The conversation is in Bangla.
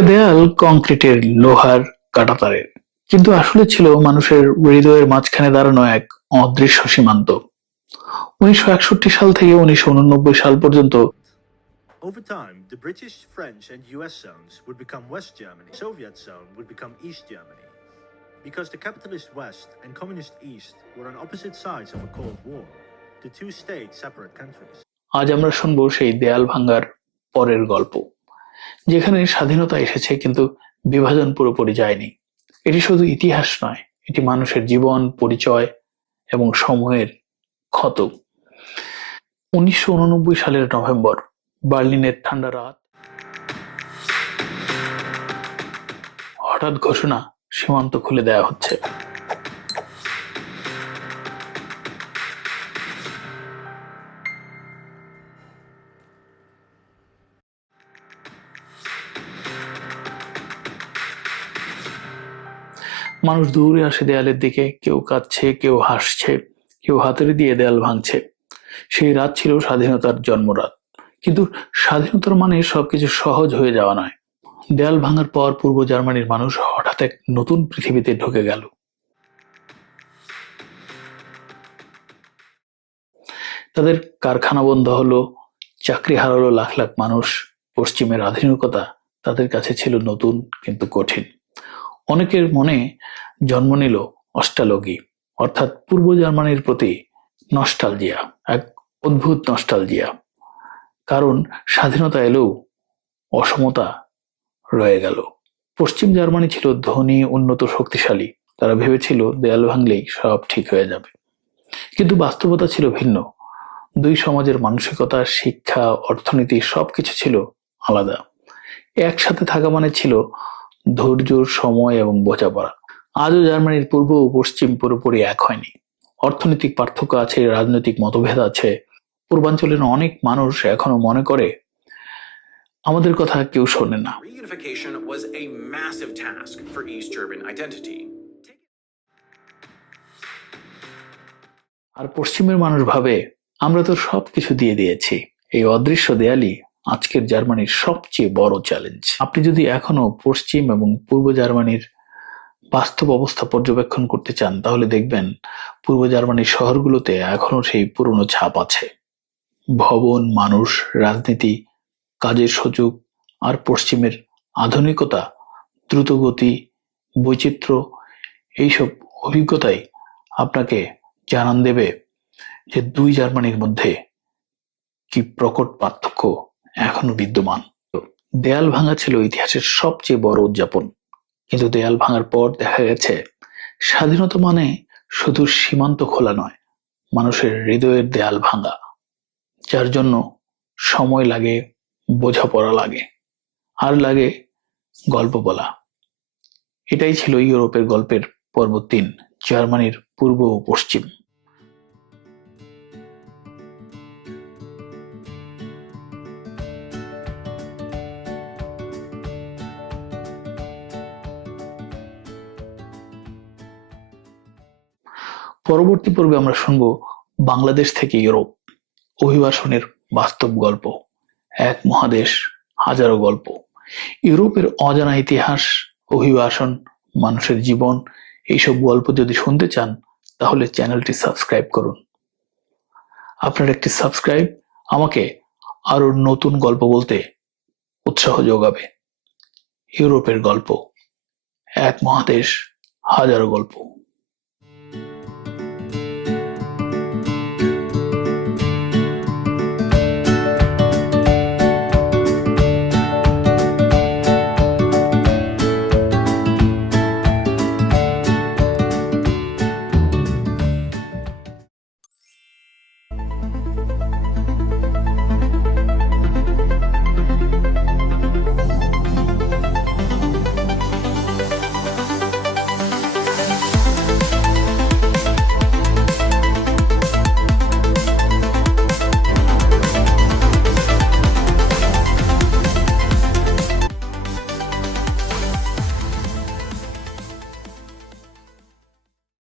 একটা দেয়াল কংক্রিটের, লোহার, কাঁটাতারের, কিন্তু আসলে ছিল মানুষের হৃদয়ের মাঝখানে দাঁড়ানো এক অদৃশ্য সীমান্ত। ১৯৬১ সাল থেকে ১৯৮৯ সাল পর্যন্ত Over time, the British, French, and US zones would become West Germany. The Soviet zone would become East Germany. Because the capitalist West and communist East were on opposite sides of a Cold War, the two stayed separate countries. আজ আমরা শুনবো সেই দেয়াল ভাঙার পরের গল্প, যেখানে স্বাধীনতা এসেছে কিন্তু বিভাজন পুরোপুরি যায়নি। এটি শুধু ইতিহাস নয়, এটি মানুষের জীবন, পরিচয় এবং সময়ের ক্ষত। ১৯৮৯ সালের নভেম্বর, বার্লিনের ঠান্ডা রাত, হঠাৎ ঘোষণা, সীমান্ত খুলে দেয়া হচ্ছে। মানুষ দৌড়ে আসে দেয়ালের দিকে, কেউ কাঁদছে, কেউ হাসছে, কেউ হাতুড়ি দিয়ে দেয়াল ভাঙছে। সেই রাত ছিল স্বাধীনতার জন্মরাত, কিন্তু স্বাধীনতার মানে সবকিছু সহজ হয়ে যাওয়া নয়। দেয়াল ভাঙার পর পূর্ব জার্মানির মানুষ হঠাৎ এক নতুন পৃথিবীতে ঢুকে গেল। তাদের কারখানা বন্ধ হলো, চাকরি হারালো লাখ লাখ মানুষ। পশ্চিমের আধুনিকতা তাদের কাছে ছিল নতুন কিন্তু কঠিন। অনেকের মনে জন্ম নিল অস্টালজি, অর্থাৎ পূর্ব জার্মানির প্রতি নস্টালজিয়া, এক অদ্ভুত নস্টালজিয়া। কারণ স্বাধীনতা এলেও অসমতা রয়ে গেল। পশ্চিম জার্মানি ছিল ধনী, উন্নত, শক্তিশালী। তারা ভেবেছিল দেয়াল ভাঙলেই সব ঠিক হয়ে যাবে, কিন্তু বাস্তবতা ছিল ভিন্ন। দুই সমাজের মানসিকতা, শিক্ষা, অর্থনীতি সবকিছু ছিল আলাদা। একসাথে থাকা মানে ছিল ধৈর্য, সময় এবং বোঝাপড়া। আজও জার্মানির পূর্ব ও পশ্চিম পুরোপুরি এক হয়নি। অর্থনৈতিক পার্থক্য আছে, রাজনৈতিক মতভেদ আছে। পূর্বাঞ্চলের অনেক মানুষ এখনো মনে করে আমাদের কথা কেউ শোনে না। Reunification was a massive task for East German identity. আর পশ্চিমের মানুষ ভাবে আমরা তো সবকিছু দিয়ে দিয়েছি। এই অদৃশ্য দেয়ালই আজকের জার্মানির সবচেয়ে বড় চ্যালেঞ্জ। আপনি যদি এখনো পশ্চিম এবং পূর্ব জার্মানির বাস্তব অবস্থা পর্যবেক্ষণ করতে চান, তাহলে দেখবেন পূর্ব জার্মানির শহরগুলোতে এখনো সেই পুরনো ছাপ আছে। ভবন, মানুষ, রাজনীতি, কাজের সুযোগ। আর পশ্চিমের আধুনিকতা, দ্রুতগতি, বৈচিত্র্য, এইসব অভিজ্ঞতাই আপনাকে জানান দেবে যে দুই জার্মানির মধ্যে কি প্রকট পার্থক্য এখনো বিদ্যমান। দেয়াল ভাঙা ছিল ইতিহাসের সবচেয়ে বড় উদযাপন, কিন্তু দেয়াল ভাঙার পর দেখা গেছে স্বাধীনতা মানে শুধু সীমান্ত খোলা নয়, মানুষের হৃদয়ের দেয়াল ভাঙা, যার জন্য সময় লাগে, বোঝাপড়া লাগে, আর লাগে গল্প বলা। এটাই ছিল ইউরোপের গল্পের পর্ব ৩, জার্মানির পূর্ব ও পশ্চিম। পরবর্তী পর্বে আমরা শুনবো বাংলাদেশ থেকে ইউরোপ, অভিবাসনের বাস্তব গল্প। এক মহাদেশ, হাজারো গল্প। ইউরোপের অজানা ইতিহাস, অভিবাসন, মানুষের জীবন, এইসব গল্প যদি শুনতে চান তাহলে চ্যানেলটি সাবস্ক্রাইব করুন। আপনার একটি সাবস্ক্রাইব আমাকে আরো নতুন গল্প বলতে উৎসাহ যোগাবে। ইউরোপের গল্প, এক মহাদেশ, হাজারো গল্প।